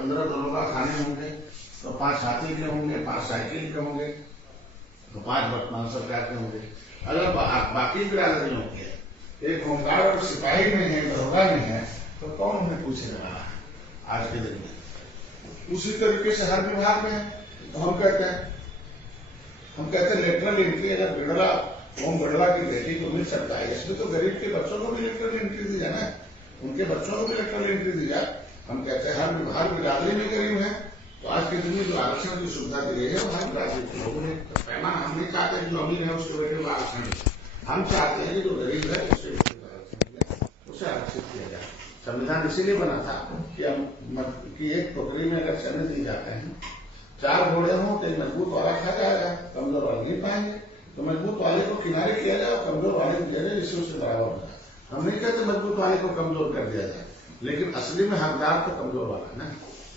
15 दरोगा खाने होंगे तो 5 हाथी के होंगे, 5 साइकिल के होंगे, तो 5 वर्तमान सरकार के होंगे। अगर बाकी बिरादरियों के एक होमगार्ड और सिपाही में है, दरोगा में है, तो कौन हमें पूछेगा आज के दिन में। उसी तरीके से हर विभाग में है। तो हम कहते हैं लेटरल एंट्री अगर बिरला ओम बिरला की बेटी को मिल सकता है, इसमें तो गरीब के बच्चों को भी लेटरल एंट्री दी जाए ना, उनके बच्चों को भी लेटरल एंट्री दी जाए। हम कहते हैं हर बिरादरी में गरीब है, तो आज के दिन में जो आरक्षण की सुविधा दी गई है वो हर बिरादरी के लोगों ने पैमाना। हम नहीं चाहते जो अमीर है उसके बेटे को आरक्षण, हम चाहते हैं कि जो गरीब है उसके बेटे को आरक्षण उसे आरक्षित किया जाए। संविधान इसीलिए बना था कि एक टोकरी में अगर चने दिए जाते हैं, 4 घोड़े हों तो मजबूत वाला खा जाएगा, कमजोर वाले नहीं पाएंगे, तो मजबूत वाले को किनारे किया जाए और कमजोर वाले को दे दे, जिससे उससे बराबर हो जाए। हम नहीं कहते मजबूत वाले को कमजोर कर दिया जाए, लेकिन असली में हकदार तो कमजोर वाला है ना।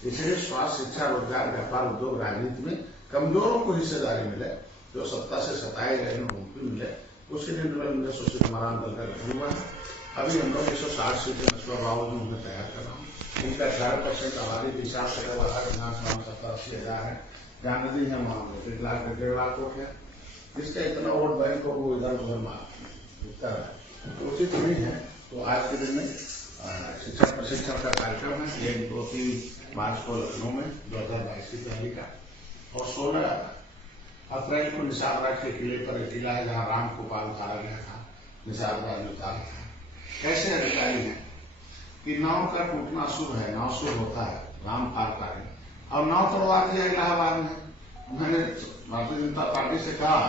इसलिए स्वास्थ्य, शिक्षा, रोजगार, व्यापार, उद्योग, राजनीति में कमजोरों को हिस्सेदारी मिले, जो सत्ता से सताए गए उनको मिले, उसके लिए सुशील कुमार दल का गठन हुआ। अभी हम लोग 160 सीटें में तैयार कर रहा हूँ। इनका 18% आबादी के हिसाब से विधानसभा में 70-80 है। जहाँ नदी है वहाँ 1 लाख 1.5 लाख वोट है। जिसका इतना वोट बैंक को वो इधर उधर मारता है तो उचित नहीं है। तो आज के दिन में शिक्षक प्रशिक्षण का कार्यक्रम है। ये 2-3 मार्च को लखनऊ में 2022 की पहली का, और 16 अप्रैल को निसार राज के किले पर एक किला है जहाँ राम को पाल उतारा गया था, निसार राज में उतारा था। कैसे अधिकारी हैं कि नाव का टूटना शुभ है, नाव शुभ होता है, राम पार करें, और नाव तोड़वा दिया इलाहाबाद में। मैंने भारतीय जनता पार्टी से कहा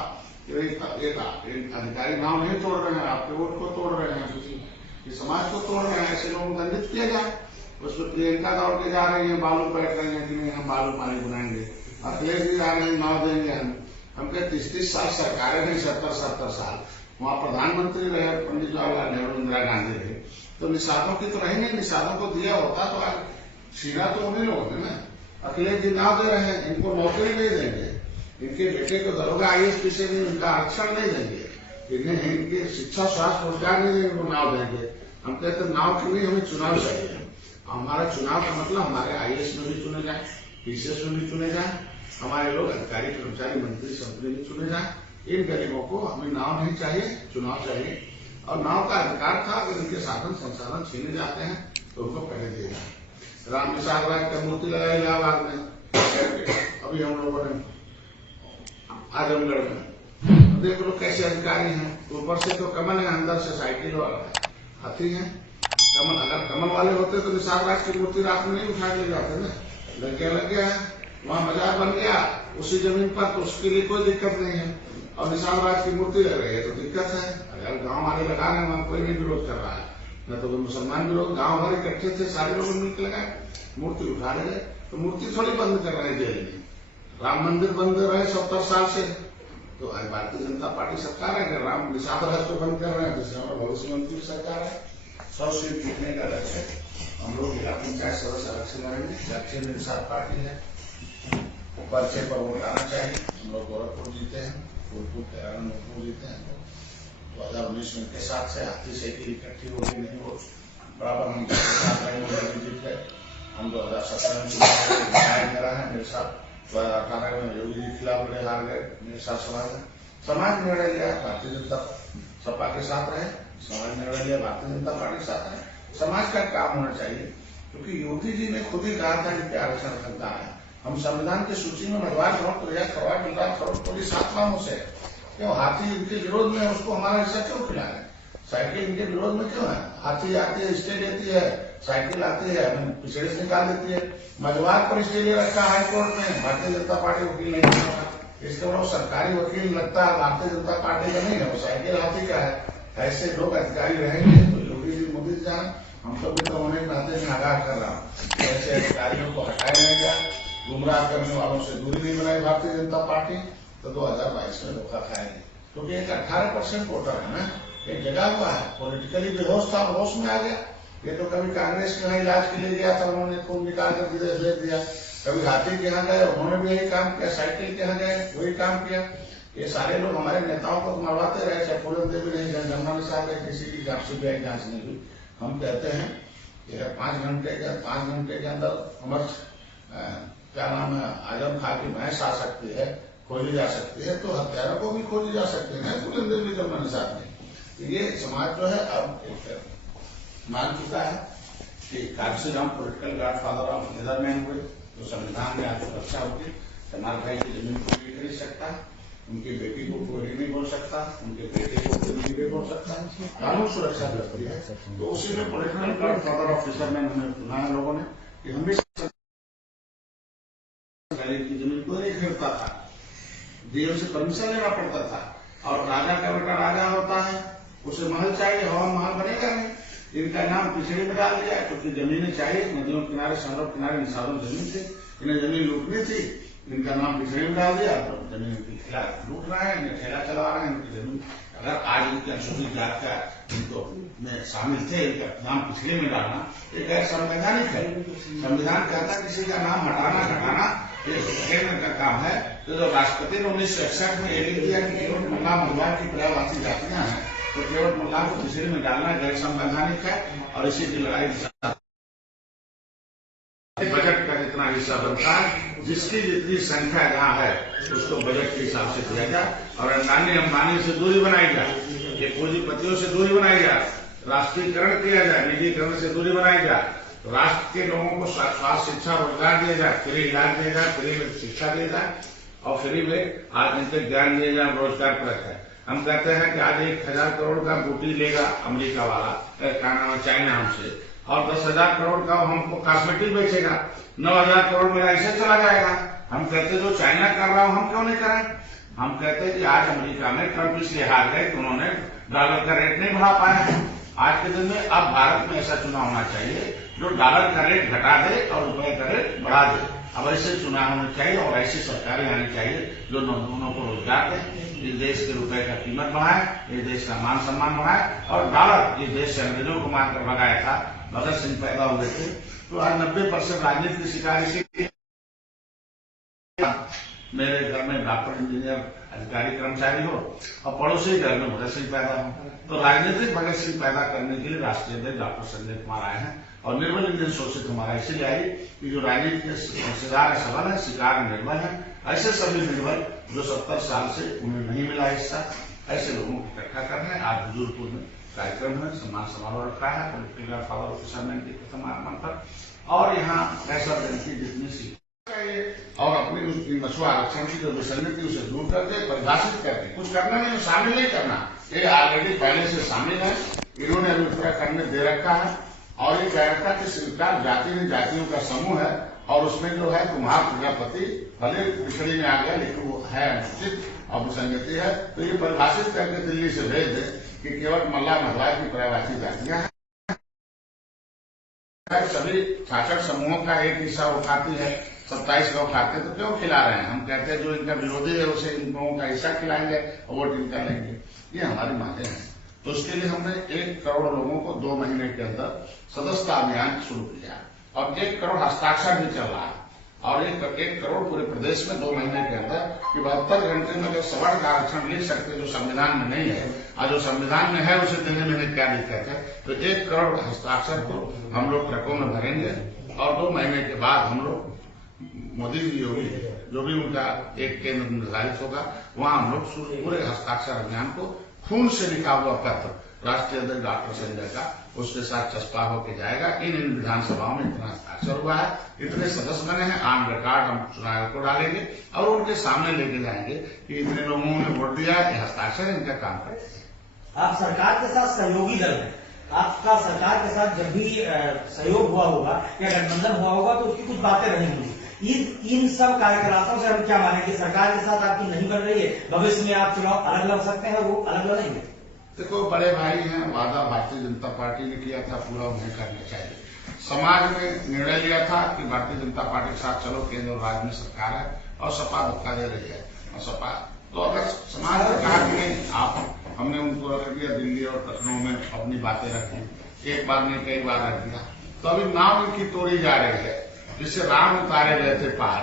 कि एक अधिकारी नाव नहीं तोड़ रहे हैं, आपके वोट को तोड़ रहे हैं, किसी समाज को तोड़ रहे हैं, ऐसे लोगों को दंडित किया जाए। उसमें प्रियंका दौड़ के जा रही है, बालू बैठ रहे हैं कि नहीं हम बालू पानी बनाएंगे, अखिलेश जी जा रहे हैं नाव देंगे हम कहते 30-30 साल सरकारें नहीं, 70-70 साल वहाँ प्रधानमंत्री रहे पंडित जवाहरलाल नेहरू, इंदिरा गांधी रहे, तो निषादों की तो रही नहीं। निषादों को दिया होता तो आज छीना तो उन्हीं लोगों ने ना। अखिलेश जी नाव दे रहे हैं, इनको नौकरी नहीं देंगे, इनके बेटे को दरोगा IAS से भी उनका आरक्षण नहीं देंगे, इन्हें इनके शिक्षा, स्वास्थ्य, रोजगार नहीं देंगे, उनको नाव देंगे। हम कहते नाव के लिए हमें चुनाव चाहिए। हमारा चुनाव का मतलब हमारे IAS में भी चुने जाए, PCS में भी चुने जाए, हमारे लोग अधिकारी, कर्मचारी, मंत्री, संतरी में चुने जाए। इन गरीबों को हमें नाव नहीं चाहिए, चुनाव चाहिए। और नाव का अधिकार था, अगर इनके साधन संसाधन छीने जाते हैं तो उनको पहले दिए जाए। राम निसार राज का मूर्ति लगाया इलाहाबाद में, अभी हम लोगों ने आजमगढ़ में देख लो कैसे अधिकारी हैं। ऊपर से तो कमल है, अंदर से साइकिल और हाथी है। कमल, अगर कमल वाले होते तो निसार राज की मूर्ति रात में नहीं उठा ले जाते ना, लग गया है वहां बाजार बन गया उसी जमीन पर, तो उसके लिए कोई दिक्कत नहीं है। और निशान राज की मूर्ति लग रही है तो दिक्कत है। अगर गांव वाले लगा रहे हैं वहां कोई नहीं विरोध कर रहा है, न तो कोई मुसलमान विरोध, गांव भर इकट्ठे थे, सारे लोग मिलकर लगाए, मूर्ति उठा ले गए। तो मूर्ति थोड़ी बंद कर रहे हैं जेल में, राम मंदिर बंद रहे 70 साल से। तो आज भारतीय जनता पार्टी सरकार है कि राम निशान राज को बंद कर रहे हैं, जिससे हमारा भविष्य मंत्री सरकार है। 100 सीट जीतने का लक्ष्य है। हम लोग जिला पंचायत सदस्य आरक्षण लड़ेंगे, लक्ष्य में निषाद पार्टी है, पर्चे पर वोट आना चाहिए। हम लोग गोरखपुर जीते हैं, फूलपुर जीते हैं। 2019 में उनके साथ से हाथी से इकट्ठी हो गई, नहीं वो बराबर हम जीत गए। हम 2017 में चुनाव करा है, मेरे साथ 2018 में योगी जी के खिलाफ लड़े, हार गए, मेरे साथ समाज निर्णय लिया, भारतीय जनता सपा के साथ रहे, समाज निर्णय लिया, भारतीय जनता पार्टी के साथ रहे। समाज का काम होना चाहिए, क्योंकि योगी जी ने खुद ही कहा था कि आरक्षण रखता है। हम संविधान की सूची में मधुवार करोड़ तो करोड़ पुलिस 7 नामों से क्यों, हाथी इनके विरोध में, उसको हमारा हिस्सा क्यों खिला है? साइकिल इनके विरोध में क्यों है? हाथी आती है, स्टे लेती है, साइकिल आती है, पिछड़े से निकाल देती है। मधुवार पर स्टे ले रखा हाईकोर्ट में, भारतीय जनता पार्टी वकील नहीं करता, इसके बाद सरकारी वकील लगता है भारतीय जनता पार्टी का नहीं है, वो साइकिल हाथी का है। ऐसे लोग अधिकारी रहेंगे तो योगी जी, मोदी जी जाना, हम तो भी तो उन्हें नाते में आगाह कर रहा हूँ। ऐसे अधिकारियों को हटाया नहीं गया, गुमराह करने वालों से दूरी नहीं बनाई भारतीय जनता पार्टी, तो 2022 में धोखा खाएगी। क्योंकि एक 18% वोटर है ना, एक जगह हुआ है, पॉलिटिकली बेहोश था, होश में आ गया। ये तो कभी कांग्रेस के यहाँ इलाज के लिए गया था, उन्होंने खून निकाल कर विदेश भेज दिया। कभी हाथी के यहाँ गए, उन्होंने भी यही काम किया, साइकिल के यहाँ गए, वही काम किया। ये सारे लोग हमारे नेताओं को मरवाते रहे, चाहे पूरन देवी नहीं, जनगणना में साहब किसी की CBI जांच नहीं हुई। हम कहते हैं कि 5 घंटे के अंदर हमारे क्या नाम है, आजम खां की भैंस आ सकती है, खोजी जा सकती है, तो हत्यारों को भी खोजी जा सकती है, बुलंदे भी जब मैंने साथ में। ये समाज जो है अब मान चुका है कि कागज हम पोलिटिकल गॉडफादर ऑफ नेदरलैंड हुए, तो संविधान में आज सुरक्षा होती। कमाल भाई की जमीन को नहीं खरीद सकता, उनकी बेटी को कोई नहीं बोल सकता, उनके बेटे को कोई नहीं बोल सकता, कानून सुरक्षा करती है। तो उसी में पोलिटिकल गॉडफादर ऑफ फिशरमैन हमें सुना है लोगों ने कि हम भी की जमीन को नहीं खरीदता था, डीएम से परमिशन लेना पड़ता था। और राजा का बेटा राजा होता है, उसे महल चाहिए, हवा महल बनेगा नहीं। इनका नाम पिछड़ी में डाल दिया क्योंकि जमीनें चाहिए, नदियों किनारे शहरों किनारे निशानों जमीन थी, इन्हें जमीन लूटनी थी, इनका नाम पिछड़ी में डाल दिया। तो जमीन की खिलाफ लूट रहे हैं, इन्हें ठेला चला रहे हैं इनकी जमीन। अगर आज इनके अनुसूचित जात का इनको में शामिल थे, इनका नाम पिछड़े में डालना ये गैर संवैधानिक है। संविधान कहता किसी का नाम हटाना घटाना ये केंद्र का काम है। तो जब राष्ट्रपति ने 1961 में ये लिख दिया कि केवल मुल्ला मुल्ला की पर्यायवाची जातियां हैं, तो केवल मुल्ला को पिछड़े में डालना गैर संवैधानिक है। और इसी की लड़ाई बजट का जितना हिस्सा बनता है, जिसकी जितनी संख्या जहाँ है उसको बजट के हिसाब से दिया जाए। और अडानी अंबानी से दूरी बनाई जाए, ये पूंजीपतियों से दूरी बनाई जाए, राष्ट्रीयकरण किया जाए, निजीकरण से दूरी बनाई जाए, राष्ट्र के लोगों को स्वास्थ्य शिक्षा रोजगार दिया जाए, फ्री इलाज दिया जाए, फ्री में शिक्षा दिया जाए और फ्री में राजनीतिक ज्ञान दिया जाए, रोजगार परक है। हम कहते हैं कि आज 1000 करोड़ का बूटी लेगा अमेरिका वाला, क्या नाम है, चाइना हमसे, और 10,000 करोड़ का हमको कॉस्मेटिक बेचेगा, 9,000 करोड़ मेरा ऐसे चला जाएगा। हम कहते जो चाइना कर रहा हो हम क्यों नहीं करें। हम कहते कि आज अमेरिका में ट्रंप इसलिए हार गए कि उन्होंने डॉलर का रेट नहीं बढ़ा पाया। आज के दिन में अब भारत में ऐसा चुनाव होना चाहिए जो डॉलर का रेट घटा दे और रुपए का रेट बढ़ा दे। अब ऐसे चुनाव होने चाहिए और ऐसी सरकारें आनी चाहिए जो नौजवानों को रोजगार दे, इस देश के रुपए का कीमत बढ़ाए, इस देश का मान सम्मान बढ़ाए। और डॉलर इस देश से अंग्रेजों को मारकर भगाया था, भगत सिंह पैदा हुए थे, तो आज 90% राजनीति की शिकार इसी। मेरे घर में डॉक्टर, इंजीनियर, अधिकारी, कर्मचारी हो और पड़ोसी घर में भगत सिंह पैदा हो, तो राजनीतिक भगत सिंह पैदा करने के लिए राष्ट्रीय अध्यक्ष डॉक्टर संजय कुमार आए हैं। और निर्मल इंडियन सोसाइटी हमारा इसलिए आई कि जो राजनीति के हिस्सेदार सबल है, शिकार निर्भर है, ऐसे सभी निर्भर जो 70 साल से उन्हें नहीं मिला हिस्सा, ऐसे लोगों को इकट्ठा करना है। आज बुजुर्गपुर में कार्यक्रम है, सम्मान समारोह रखा है पोलिटिकल गॉडफादर ऑफ फिशरमैन के प्रथम आगमन पर। और यहाँ ऐसा की जितनी सीट और अपनी उसकी मछुआ आरक्षण की जो विसंगति उसे दूर करके परिभाषित करके कुछ करना नहीं, शामिल नहीं करना। ये ऑलरेडी पहले से शामिल है, इन्होंने अभी उत्तराखंड में दे रखा है। और ये कह रखा कि सरकार जाति जातियों का समूह है और उसमें जो है कुम्हार प्रजापति भले पिछड़ी में आ गया लेकिन वो है अनुचित और विसंगति है। तो ये परिभाषित करके दिल्ली से भेज दे कि केवल मल्ला महला की पर्यायवाची जातियां हैं। सभी 66 समूहों का एक हिस्सा उठाती है, 27 लोग खाते, तो क्यों खिला रहे हैं। हम कहते हैं जो इनका विरोधी है उसे इन लोगों का हिस्सा खिलाएंगे और वोट इनका लेंगे। ये हमारी मांगे हैं। तो उसके लिए हमने 1 करोड़ लोगों को 2 महीने के अंदर सदस्यता अभियान शुरू किया और 1 करोड़ हस्ताक्षर भी चल रहा है। और 1 करोड़ पूरे प्रदेश में 2 महीने के अंदर कि 72 घंटे में जो सवर्ण का आरक्षण लिख सकते जो संविधान में नहीं है और जो संविधान में है उसे देने में क्या दिक्कत है। तो 1 करोड़ हस्ताक्षर को हम लोग ट्रकों में भरेंगे और 2 महीने के बाद हम लोग मोदी जी होगी जो भी उनका एक केंद्र निर्धारित होगा वहां हम लोग पूरे हस्ताक्षर अभियान को खून से लिखा हुआ पत्र राष्ट्रीय अध्यक्ष डॉक्टर संजय का उसके साथ चस्पा होके जाएगा। इन विधानसभाओं में इतना हस्ताक्षर हुआ है, इतने सदस्य बने हैं, ऑन रिकॉर्ड हम चुनाव को डालेंगे और उनके सामने लेके जाएंगे कि इतने लोगों ने वोट दिया है, हस्ताक्षर इनका काम करें। आप सरकार के साथ सहयोगी दल हैं, आपका सरकार के साथ जब भी सहयोग हुआ होगा या गठबंधन हुआ होगा तो उसकी कुछ बातें रही होंगी। इन सब कार्यकलापों से हम क्या माने कि सरकार के साथ आपकी नहीं बन रही है, भविष्य में आप चुनाव अलग लड़ सकते हैं, वो अलग लड़ेंगे। देखो बड़े भाई हैं, वादा भारतीय जनता पार्टी ने किया था, पूरा उन्हें करना चाहिए। समाज ने निर्णय लिया था कि भारतीय जनता पार्टी के साथ चलो, केंद्र और राज्य में सरकार है और सपा धक्का दे रही है और सपा, तो अगर समाज ने कहा कि नहीं आप, हमने उनको रख दिया दिल्ली और लखनऊ में अपनी बातें रखी, एक बार नहीं कई बार रख दिया, तो अभी नाव इनकी तोड़ी जा रही है। जिससे राम उतारे गए थे पार,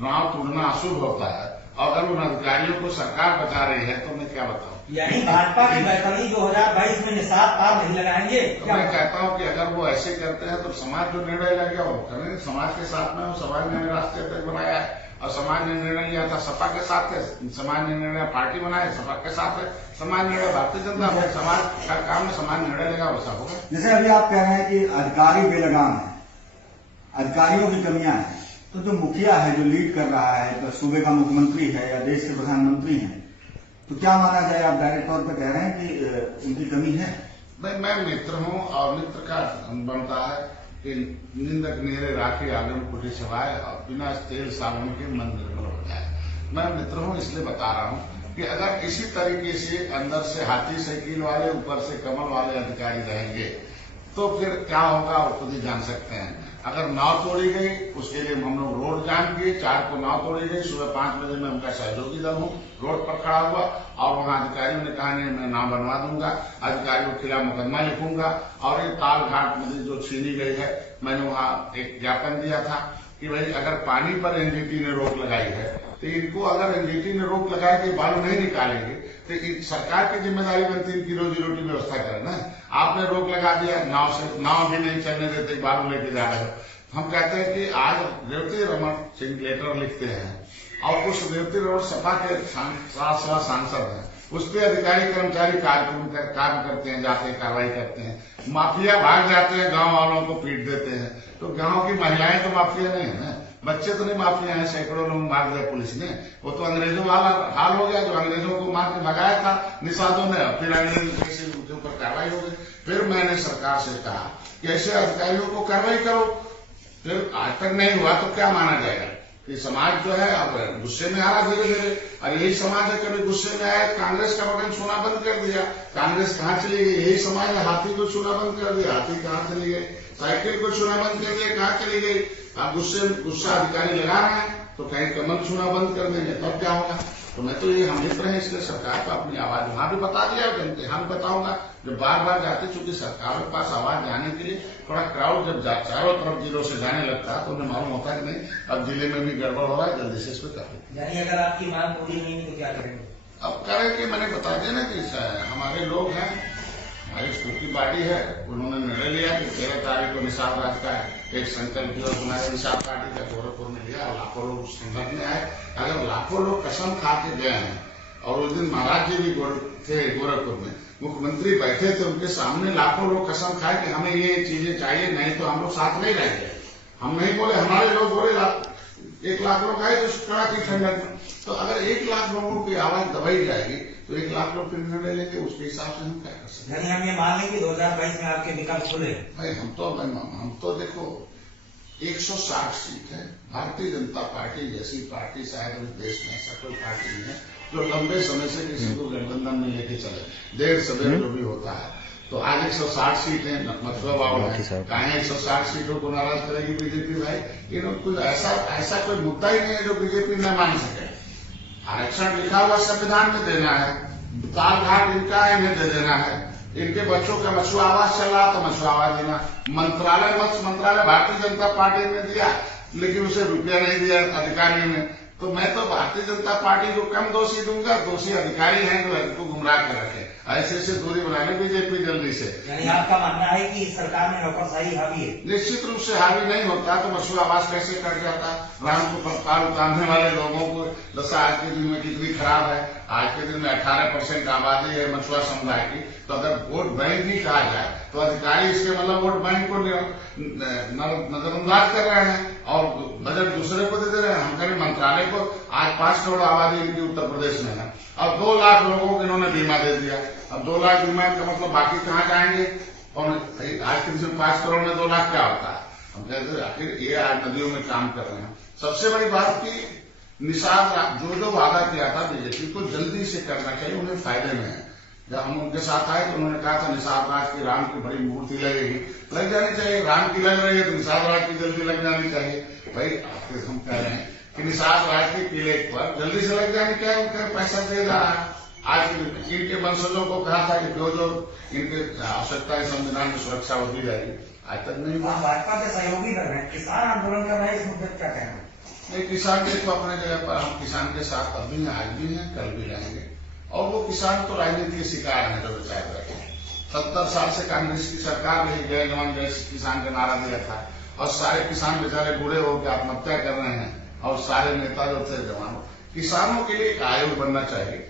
नाव तोड़ना अशुभ होता है और अगर उन अधिकारियों को सरकार बचा रही है तो मैं क्या बताऊं। यानी भाजपा की बैतरणी 2022 में निषाद पार नहीं लगाएंगे। तो मैं कहता हूं कि अगर वो ऐसे करते हैं तो समाज जो निर्णय लगेगा वो करें। समाज के साथ में वो समाज ने राष्ट्रीय अध्यक्ष बनाया है और समाज ने निर्णय लिया था सपा के साथ है, समाज ने निर्णय पार्टी बनाया सपा के साथ है, समाज निर्णय भारतीय जनता पार्टी, समाज का काम में समाज निर्णय लेगा वैसा होगा। जैसे अभी आप कह रहे हैं कि अधिकारी बेलगाम है, अधिकारियों की कमियां हैं, तो जो मुखिया है जो लीड कर रहा है, तो सूबे का मुख्यमंत्री है या देश के प्रधानमंत्री हैं, तो क्या माना जाए? आप डायरेक्ट तौर पर कह रहे हैं कि उनकी कमी है। मैं मित्र हूं और मित्र का बनता है कि निंदक नेरे राखी आगन कुटी छवाए और बिना तेल साबुन के मन निर्मल हो जाए। मैं मित्र हूं इसलिए बता रहा हूं कि अगर इसी तरीके से अंदर से हाथी साइकिल वाले ऊपर से कमल वाले अधिकारी रहेंगे तो फिर क्या होगा वो खुद ही जान सकते हैं। अगर नाव तोड़ी गई उसके लिए हम लोग रोड जाम किए, 4 को नाव तोड़ी गई, सुबह 5 बजे मैं उनका सहयोगी दल हूँ, रोड पर खड़ा हुआ और वहां अधिकारियों ने कहा नहीं मैं नाव बनवा दूंगा, अधिकारियों के खिलाफ मुकदमा लिखूंगा। और ये ताल घाट नदी जो छीनी गई है, मैंने वहां एक ज्ञापन दिया था कि भाई अगर पानी पर एनजीटी ने रोक लगाई है तो इनको अगर एनजीटी ने रोक लगाई कि बालू नहीं निकालेंगे तो सरकार की जिम्मेदारी बनती है इनकी रोजी रोटी व्यवस्था करना। आपने रोक लगा दिया, नाव भी नहीं चलने देते, बालू लेके जा रहे हो। हम कहते हैं कि आज रेवती रमन सिंह लेटर लिखते हैं और उस रेवती रमन सपा के सांसद हैं, उस पर अधिकारी कर्मचारी कार्य करते हैं, जाते हैं कार्रवाई करते हैं, माफिया भाग जाते हैं, गांव वालों को पीट देते हैं। तो गांव की महिलाएं तो माफिया नहीं है, बच्चे तो नहीं माफिया हैं, सैकड़ों लोग मार दिया पुलिस ने। वो तो अंग्रेजों वाला हाल हो गया जो अंग्रेजों को मार के भगाया था निषादों ने, फिर अंग्रेज के ऊपर कार्रवाई हो गई। फिर मैंने सरकार से कहा कि ऐसे अधिकारियों को कार्रवाई करो, फिर आज तक नहीं हुआ तो क्या माना जाएगा कि समाज जो है अब गुस्से में आ रहा धीरे धीरे। और यही समाज है कभी गुस्से में आया, कांग्रेस का बटन छूना बंद कर दिया, कांग्रेस कहाँ चली गई? यही समाज है हाथी को छूना बंद कर दिया, हाथी कहाँ चली गई? साइकिल को छूना बंद कर दिया, कहाँ चली गई? अब गुस्सा अधिकारी लगा रहे हैं तो कहीं कमल छूना बंद कर देंगे तब क्या होगा? तो मैं तो ये हम मित्र हैं इसलिए सरकार को अपनी आवाज वहां भी बता दिया और यहाँ भी बताऊंगा। जब बार बार जाते चूंकि सरकार के पास आवाज जाने के लिए थोड़ा क्राउड जब चारों तरफ जिलों से जाने लगता है तो उन्हें मालूम होता है कि नहीं अब जिले में भी गड़बड़ हो रहा है, जल्दी से इसको कर। यानी अगर आपकी मांग पूरी नहीं हुई तो क्या करेंगे? अब करें कि मैंने बता दिया ना कि हमारे लोग हैं, हमारी स्कूटी पार्टी है, उन्होंने निर्णय लिया कि 13 तारीख को निषाद राज का एक संकल्प दिवस बनाया निषाद पार्टी का गोरखपुर में लिया और लाखों लोग उस संदर्भ में आए। अगर लाखों लोग कसम खा के गए हैं और उस दिन महाराज जी भी थे गोरखपुर में, मुख्यमंत्री बैठे थे, उनके सामने लाखों लोग कसम खाए कि हमें ये चीजें चाहिए, नहीं तो हम लोग साथ नहीं रहेंगे। हम नहीं बोले, हमारे लोग बोले 1 लाख लोग आए तो कड़ाकी ठंडक में। तो अगर 1 लाख लोगों की आवाज दबाई जाएगी तो 1 लाख लोग फिर निर्णय लेंगे, उसके हिसाब से हम क्या कर सकते हैं। हम ये मान लें कि 2022 में आपके विकल्प खुले। भाई हम तो देखो 160 सीट है, भारतीय जनता पार्टी जैसी पार्टी शायद इस देश में ऐसा कोई पार्टी नहीं है जो लंबे समय से किसी को गठबंधन में लेके चले, देर सवेर जो भी होता है। तो आज 160 सीटें मतलब कहा 160 सीटों को नाराज करेगी बीजेपी? भाई कुछ ऐसा कोई मुद्दा ही नहीं है जो बीजेपी न मान सके। आरक्षण लिखा हुआ संविधान में देना है, ताल घाट इनका है, इन्हें दे देना है। इनके बच्चों का मछुआ आवास चल रहा तो मछुआ आवास देना। मत्स्य मंत्रालय भारतीय जनता पार्टी ने दिया लेकिन उसे रुपया नहीं दिया अधिकारियों ने। तो मैं तो भारतीय जनता पार्टी को कम दोषी दूंगा, दोषी अधिकारी हैं जो इनको गुमराह कर रखे। ऐसे दूरी बना ले बीजेपी जल्दी से। यानी आपका मानना है कि सरकार में नौकरशाही हावी है? निश्चित रूप से हावी नहीं होता तो मछुआ आवास कैसे कट जाता? राम को पार उतारने वाले लोगों को दशा आज के दिन में कितनी खराब है। आज के दिन में 18% आबादी है मछुआ समुदाय की। तो अगर वोट बैंक भी कहा जाए तो अधिकारी इसके मतलब वोट बैंक को नजरअंदाज कर रहे हैं और बजट दूसरे को दे रहे हैं। हम करें मंत्रालय को। आज 5 करोड़ आबादी इनकी उत्तर प्रदेश में है और 2 लाख लोगों को इन्होंने बीमा दे दिया। अब 2 लाख बीमा का मतलब बाकी कहाँ जाएंगे? और आज के दिन 5 करोड़ में 2 लाख क्या होता है? हम कहते आखिर ये आज नदियों में काम कर रहे हैं। सबसे बड़ी बात की निषाद जो वादा किया था बीजेपी को जल्दी से करना चाहिए, उन्हें फायदे में है। जब हम उनके साथ आए तो उन्होंने कहा था निषाद राज की राम की बड़ी मूर्ति लगेगी, लग जानी चाहिए। राम की लग रही है तो निषाद राज की जल्दी लग जानी चाहिए। भाई हम कह रहे हैं कि निषाद राज के किले पर जल्दी से लग जानी चाहिए, उनका पैसा दे रहा है। आज इनके वंशजों को कहा था कि जो इनके आवश्यकता है संविधान की सुरक्षा होती जाएगी, आज तक नहीं हुआ। भाजपा के सहयोगी कर रहे हैं, किसान आंदोलन कर रहे हैं, इस मुद्दे पर क्या कहना है? ये किसान देखो अपने जगह पर, हम किसान के साथ अभी हैं, आज भी हैं, कल भी रहेंगे। और वो किसान तो राजनीति के शिकार हैं जो बेचारे बैठे। 70 साल से कांग्रेस की सरकार ने जय जवान जय किसान का नारा दिया था और सारे किसान बेचारे बूढ़े होकर आत्महत्या कर रहे हैं और सारे नेता जो थे जवानों। किसानों के लिए एक आयोग बनना चाहिए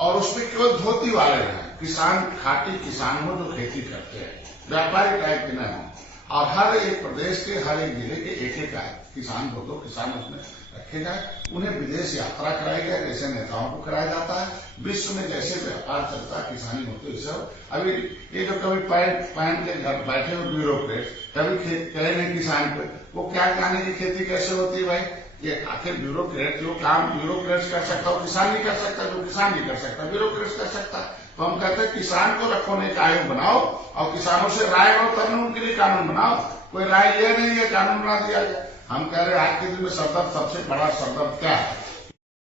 और उसमें केवल धोती वाले हैं, किसान खाटी किसान हो जो खेती करते हैं, व्यापारी टाइप के न हो। और हर एक प्रदेश के हर एक जिले के एक किसान हो तो किसान उसमें रखे जाए, उन्हें विदेश यात्रा कराई जाए जैसे नेताओं को कराया जाता है। विश्व में जैसे व्यापार चलता है किसानी होती है सब। अभी ये जो कभी पहन के घर बैठे हो ब्यूरोक्रेट, कभी कहे नहीं किसान पे, वो क्या कहने की खेती कैसे होती है भाई? ये आखिर ब्यूरोक्रेट जो काम ब्यूरोक्रेट्स कर सकता हो किसान नहीं कर सकता, जो किसान नहीं कर सकता ब्यूरोक्रेट्स कर सकता। तो हम कहते हैं किसान को रखो ने एक आयोग बनाओ और किसानों से राय लो, तब उनके लिए कानून बनाओ। कोई राय लिया नहीं है, कानून बना दिया जाए। हम कह रहे आज के दिन में सरदर्द सबसे बड़ा सरदर्द क्या है?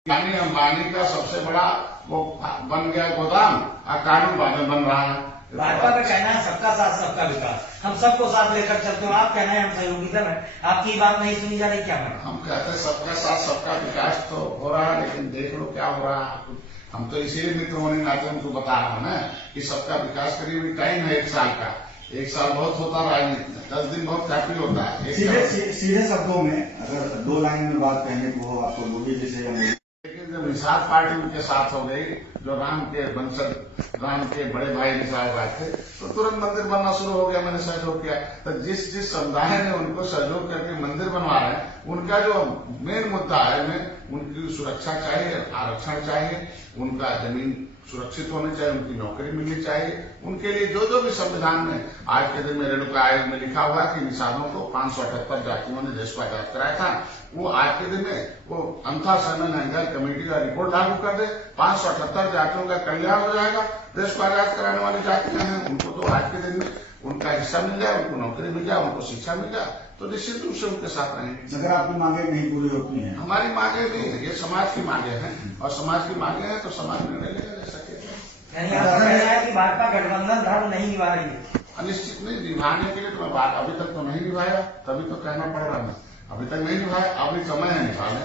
यानी अंबानी का सबसे बड़ा वो बन गया गोदाम और कानून बाद में बन रहा है। भाजपा का कहना है सबका साथ सबका विकास, हम सबको साथ लेकर चलते हो। आप कहना है हम सहयोगी दल है, आपकी बात नहीं सुनी जा रही क्या? हम कहते हैं सबका साथ सबका विकास तो हो रहा है, लेकिन देख लो क्या हो रहा है। हम तो इसीलिए मित्र होने नाते उनको बता रहा हूं ना कि सबका विकास करीब टाइम है 1 साल का। 1 साल बहुत होता है राजनीति में, 10 दिन बहुत काफी होता है। सीधे शब्दों में अगर 2 लाइन में बात कहने को हो आपको बोलिए जैसे। लेकिन जब निषाद पार्टी उनके साथ हो गई, जो राम के वंशज राम के बड़े भाई निषाद भाई थे, तो तुरंत मंदिर बनना शुरू हो गया। मैंने सहयोग किया। तो जिस समुदाय ने उनको सहयोग करके मंदिर बनवा रहे हैं, उनका जो मेन मुद्दा है में उनकी सुरक्षा चाहिए, आरक्षण चाहिए, उनका जमीन सुरक्षित होनी चाहिए, उनकी नौकरी मिलनी चाहिए। उनके लिए जो भी संविधान में आज के दिन में रेणुका आयोग में लिखा हुआ है कि निषादों को 578 जातियों ने देश को आजाद कराया था, वो आज के दिन में वो अंथा समय नंगल कमेटी का रिपोर्ट लागू कर दे, 578 जातियों का कल्याण हो जाएगा। देश को आजाद कराने वाली जातियां हैं, उनको तो आज के दिन में उनका हिस्सा मिल जाए, उनको नौकरी मिल जाए, उनको शिक्षा मिल जाए, तो निश्चित रूप से उनके साथ रहेंगे। अगर आपकी मांगे नहीं पूरी होती हैं, हमारी मांगे नहीं है, ये समाज की मांगे हैं और समाज की मांगे हैं तो समाज निर्णय लेगा जैसा कि भाजपा गठबंधन धर्म नहीं निभा रही है। अनिश्चित नहीं निभाने के लिए तो मैं बात अभी तक तो नहीं निभाया, तभी तो कहना पड़ रहा है। अभी तक नहीं निभाया, अभी समय है निभाने।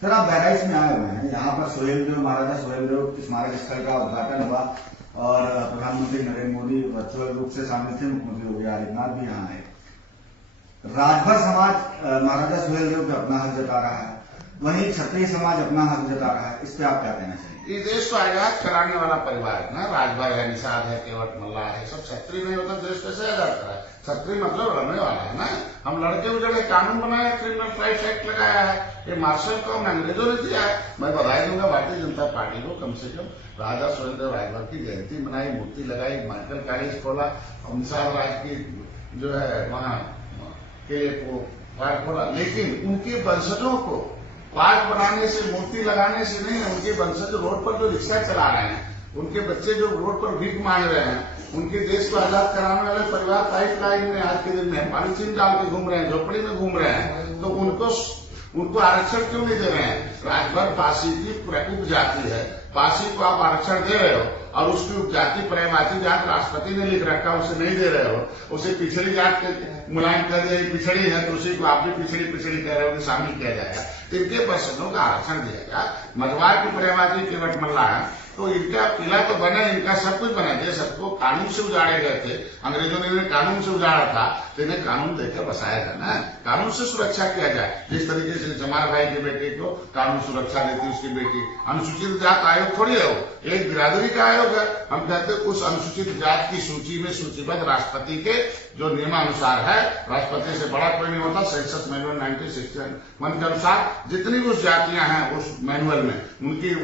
सर आप बहराइच में आए हुए हैं, यहाँ पर सुहेलदेव महाराजा सुहेलदेव स्मारक स्थल का उद्घाटन हुआ और प्रधानमंत्री नरेंद्र मोदी वर्चुअल रूप से शामिल थे, मुख्यमंत्री योगी आदित्यनाथ भी यहाँ आए। राजभर समाज महाराजा सुहेलदेव पे अपना हक जता रहा है, वहीं क्षत्रिय समाज अपना हक जता रहा है, इस पे आप क्या कहना चाहिए? ये देश को आजाद कराने वाला परिवार है ना, राजभर है, निषाद है, केवट मल्ला है, सब क्षत्रिय नहीं होता देश कैसे आजाद करा है? क्षत्रिय मतलब लड़ने वाला है ना। हम लड़के उजड़े कानून बनाया, क्रिमिनल राइट्स एक्ट लगाया है, ये मार्शल को अंग्रेजों ने दिया है। मैं बधाई दूंगा भारतीय जनता पार्टी को, कम से कम राजा सुहेलदेव राजभर की जयंती मनाई, मूर्ति लगाई, माइकल कॉलेज खोला और निषाद राज की जो है वहां के पार्क खोला। लेकिन उनके वंशजों को पार्क बनाने से, मूर्ति लगाने से नहीं, उनके वंशज रोड पर जो रिक्शा चला रहे हैं, उनके बच्चे जो रोड पर भीख मांग रहे हैं, उनके देश को आजाद कराने वाले परिवार पाइपलाइन में आज के दिन में पॉलिथीन डाल के घूम रहे हैं, झोपड़ी में घूम रहे हैं, तो उनको आरक्षण क्यों नहीं दे रहे हैं? राजभर पासी की उपजाति है, पासी को आप आरक्षण दे रहे हो और उसकी उपजाति प्रेमाती जात राष्ट्रपति ने लिख रखा उसे नहीं दे रहे हो, उसे पिछड़ी जात के मुलायम कर दिया, पिछड़ी है तो उसी को आप भी पिछड़ी कह रहे हो कि शामिल किया जाएगा। तो इनके वंशजों का आरक्षण दिया गया। मझवार की प्रेमाती केवट मल्ला है, तो इनका किला तो बना, इनका सब कुछ बना दिया। सबको कानून से उजाड़े गए थे, अंग्रेजों ने इन्हें कानून से उजाड़ा था, तो इन्हें कानून देकर बसाया जाना, कानून से सुरक्षा किया जाए। जिस तरीके से जमार भाई के बेटे को कानून सुरक्षा देती उसकी बेटी, अनुसूचित जात आयोग थोड़ी है, वो एक बिरादरी का आयोग है। हम कहते हैं उस अनुसूचित जात की सूची में सूचीबद्ध राष्ट्रपति के जो नियमानुसार है, राष्ट्रपति से बड़ा कोई नहीं होता। सेंसस मैनुअल 1961 के अनुसार जितनी भी उस जातियां हैं उस मैनुअल में उनकी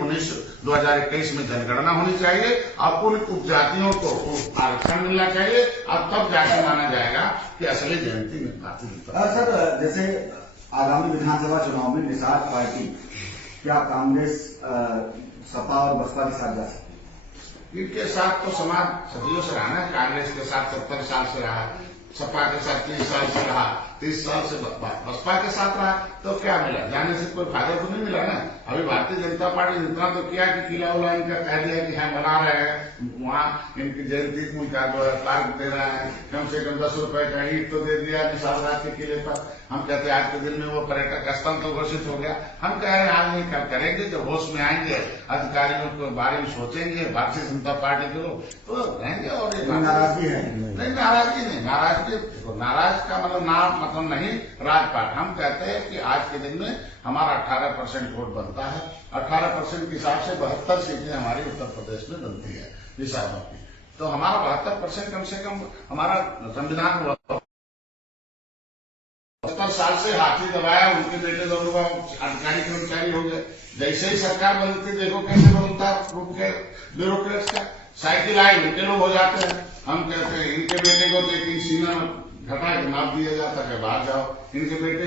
2021 में जनगणना होनी चाहिए और उन उपजातियों को आरक्षण मिलना चाहिए और तब जाके माना जाएगा कि असली जयंती में भारतीय। सर जैसे आगामी विधानसभा चुनाव में निषाद पार्टी क्या कांग्रेस सपा और बसपा के साथ जा सकती है? इनके साथ तो समाज सदियों से रहा है, कांग्रेस के साथ 70 साल से रहा, सपा के साथ 30 साल से रहा, 30 साल से बसपा के साथ रहा, तो क्या मिला? जाने से कोई फायदा तो नहीं मिला ना। अभी भारतीय जनता पार्टी ने इतना तो किया कि किला उला इनका कह दिया कि हाँ बना रहे हैं, वहाँ इनकी जयंती उनका जो है पार्क दे रहा है, कम से कम 10 रुपए का ईंट तो दे दिया निशालराज के किले पर। हम कहते हैं आज के दिन में वो पर्यटक स्थल तो घोषित हो गया। हम कह रहे हैं आज नहीं करेंगे, जब होश में आएंगे, अधिकारियों के बारे में सोचेंगे, भारतीय जनता पार्टी के लोग तो रहेंगे। और नाराजगी है? नहीं, नाराजगी नहीं। नाराज का मतलब नहीं राजपाट। हम कहते हैं कि आज के दिन में हमारा 18% वोट बनता है। 18% के हिसाब से 72 सीटें हमारी उत्तर प्रदेश में बनती है विधानसभा की। तो हमारा 72% कम से कम हमारा संविधान हुआ। 70 साल से हाथी दबाया, उनके बेटे दोनों का अधिकारी कर्मचारी हो गए। जैसे ही सरकार बनती, देखो कैसे बनता ग्रुप के ब्यूरोक्रेट्स का। साइकिल आई, उनके लोग हो जाते हैं। हम कहते हैं इनके बेटे को लेकिन सीना घटा के नाप दिया जाता है, बाहर जाओ। इनके बेटे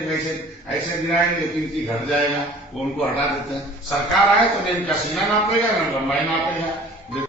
ऐसे गिराएंगे कि इनकी घट जाएगा, वो उनको हटा देते हैं। सरकार आए तो न इनका सीना नापेगा, न लंबाई नापेगा।